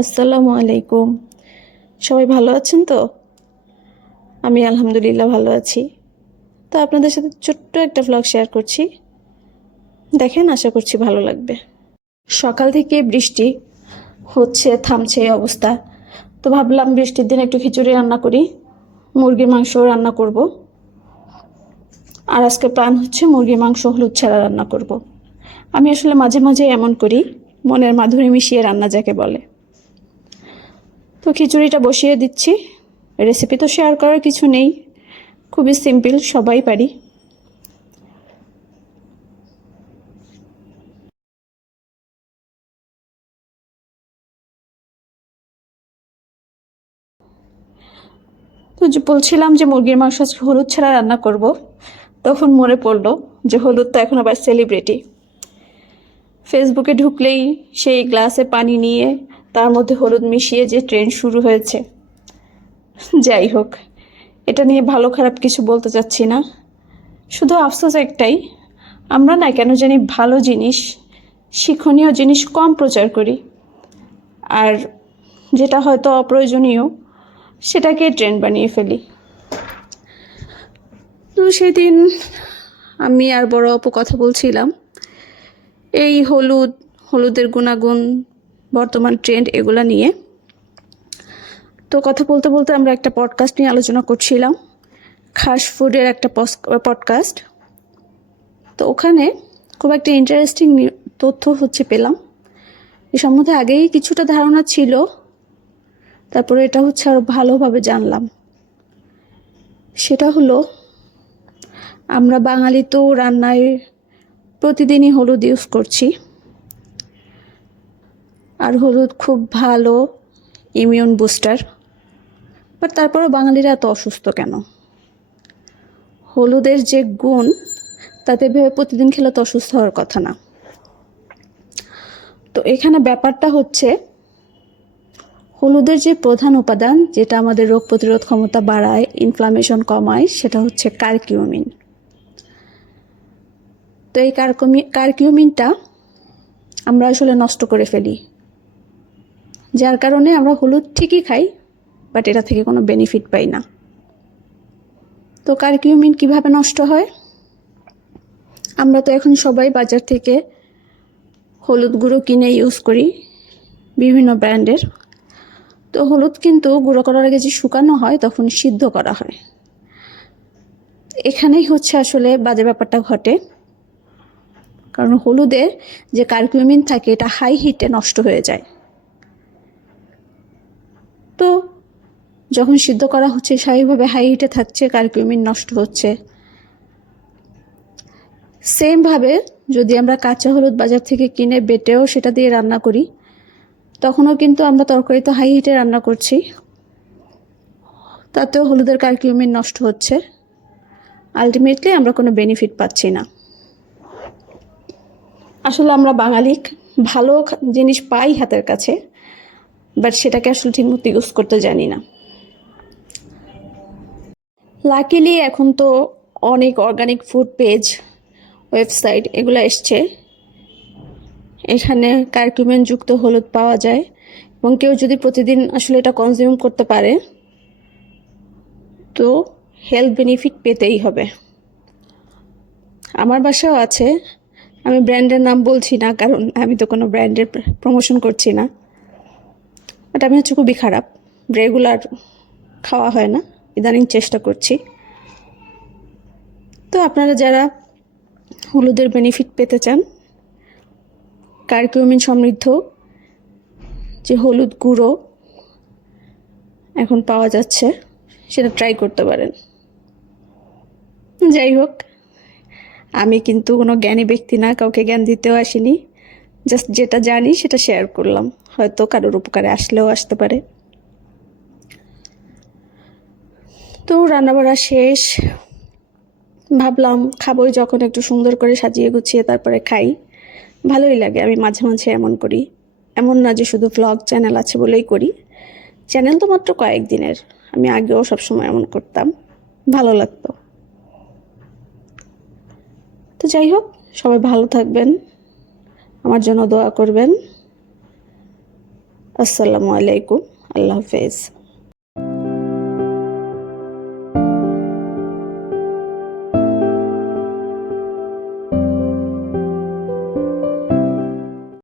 আসসালামু আলাইকুম। সবাই ভালো আছেন তো? আমি আলহামদুলিল্লাহ ভালো আছি। তো আপনাদের সাথে ছোট্ট একটা ভ্লগ শেয়ার করছি। দেখেন, আশা করছি ভালো লাগবে। সকাল থেকে বৃষ্টি হচ্ছে, থামছে এই অবস্থা। তো ভাবলাম বৃষ্টির দিন একটু খিচুড়ি রান্না করি, মুরগির মাংস রান্না করব। আর আজকে প্ল্যান হচ্ছে মুরগির মাংস হলুদ ছাড়া রান্না করব। আমি আসলে মাঝে মাঝে এমন করি, মনের মাধুরী মিশিয়ে রান্না যাকে বলে। তো খিচুড়িটা বসিয়ে দিচ্ছি। রেসিপি তো শেয়ার করার কিছু নেই, খুবই সিম্পল, সবাই পারি। তো বলছিলাম যে মুরগির মাংস আজকে হলুদ ছাড়া রান্না করব, তখন মনে পড়লো যে হলুদ তো এখন আবার সেলিব্রিটি। ফেসবুকে ঢুকলেই সেই গ্লাসে পানি নিয়ে তার মধ্যে হলুদ মিশিয়ে যে ট্রেন্ড শুরু হয়েছে। যাই হোক, এটা নিয়ে ভালো খারাপ কিছু বলতে চাচ্ছি না, শুধু আফসোস একটাই, আমরা না কেন জানি ভালো জিনিস, শিক্ষণীয় জিনিস কম প্রচার করি, আর যেটা হয়তো অপ্রয়োজনীয় সেটাকে ট্রেন্ড বানিয়ে ফেলি। তো সেদিন আমি আর বড় আপু কথা বলছিলাম এই হলুদের গুণাগুণ, বর্তমান ট্রেন্ড এগুলা নিয়ে। তো কথা বলতে বলতে আমরা একটা পডকাস্ট নিয়ে আলোচনা করছিলাম, খাস ফুডের একটা পডকাস্ট। তো ওখানে খুব একটা ইন্টারেস্টিং তথ্য পেলাম। এ সম্বন্ধে আগেই কিছুটা ধারণা ছিল, তারপরে এটা আরো ভালোভাবে জানলাম। সেটা হলো, আমরা বাঙালি তো রান্নায় প্রতিদিনই হলুদ ইউজ করছি, আর হলুদ খুব ভালো ইমিউন বুস্টার। বাট তারপরেও বাঙালিরা এত অসুস্থ কেন? হলুদের যে গুণ, তাতে ভেবে প্রতিদিন খেলে তো অসুস্থ হওয়ার কথা না। তো এখানে ব্যাপারটা হচ্ছে, হলুদের যে প্রধান উপাদান যেটা আমাদের রোগ প্রতিরোধ ক্ষমতা বাড়ায়, ইনফ্লামেশন কমায়, সেটা হচ্ছে কারকিউমিন। তো এই কারকিউমিনটা আমরা আসলে নষ্ট করে ফেলি, যার কারণে আমরা হলুদ ঠিকই খাই, বাট এটা থেকে কোনো বেনিফিট পাই না। তো কারকিউমিন কিভাবে নষ্ট হয়? আমরা তো এখন সবাই বাজার থেকে হলুদ গুঁড়ো কিনে ইউজ করি, বিভিন্ন ব্র্যান্ডের। তো হলুদ কিন্তু গুঁড়ো করার আগে যে শুকানো হয়, তখন সিদ্ধ করা হয়। এখানেই আসলে বাজে ব্যাপারটা ঘটে, কারণ হলুদে যে কারকিউমিন থাকে এটা হাই হিটে নষ্ট হয়ে যায়। তো যখন সিদ্ধ করা হচ্ছে, স্বাভাবিকভাবে হাই হিটে থাকছে, কারকিউমিন নষ্ট হচ্ছে। সেমভাবে যদি আমরা কাঁচা হলুদ বাজার থেকে কিনে বেটেও সেটা দিয়ে রান্না করি, তখনও কিন্তু আমরা তরকারিতে হাই হিটে রান্না করছি, তাতেও হলুদের কারকিউমিন নষ্ট হচ্ছে। আলটিমেটলি আমরা কোনো বেনিফিট পাচ্ছি না। আসলে আমরা বাঙালি ভালো জিনিস পাই হাতের কাছে, বাট সেটাকে আসলে ঠিকমতো ইউজ করতে জানি না। লাকিলি এখন তো অনেক অর্গানিক ফুড পেজ, ওয়েবসাইট এগুলো এসছে, এখানে কারকিউমিন যুক্ত হলুদ পাওয়া যায়। এবং কেউ যদি প্রতিদিন আসলে এটা কনজিউম করতে পারে, তো হেলথ বেনিফিট পেতেই হবে। আমার বাসাও আছে, আমি ব্র্যান্ডের নাম বলছি না, কারণ আমি তো কোনো ব্র্যান্ডের প্রমোশন করছি না। বাট আমি খুবই খারাপ, রেগুলার খাওয়া হয় না, ইদানিং চেষ্টা করছি। তো আপনারা যারা হলুদের বেনিফিট পেতে চান, কারকিউমিন সমৃদ্ধ যে হলুদ গুঁড়ো এখন পাওয়া যাচ্ছে, সেটা ট্রাই করতে পারেন। যাই হোক, আমি কিন্তু কোনো জ্ঞানী ব্যক্তি না, কাউকে জ্ঞান দিতেও আসিনি, জাস্ট যেটা জানি সেটা শেয়ার করলাম, হয়তো কারোর উপকারে আসলেও আসতে পারে। তো রান্নাবাড়া শেষ, ভাবলাম খাবোই যখন একটু সুন্দর করে সাজিয়ে গুছিয়ে তারপরে খাই, ভালোই লাগে। আমি মাঝে মাঝে এমন করি, এমন না যে শুধু ভ্লগ চ্যানেল আছে বলেই করি, চ্যানেল তো মাত্র কয়েকদিনের, আমি আগেও সবসময় এমন করতাম, ভালো লাগতো। তো যাই হোক, সবাই ভালো থাকবেন, আমার জন্য দোয়া করবেন। আসসালামু আলাইকুম, আল্লাহ হাফেজ।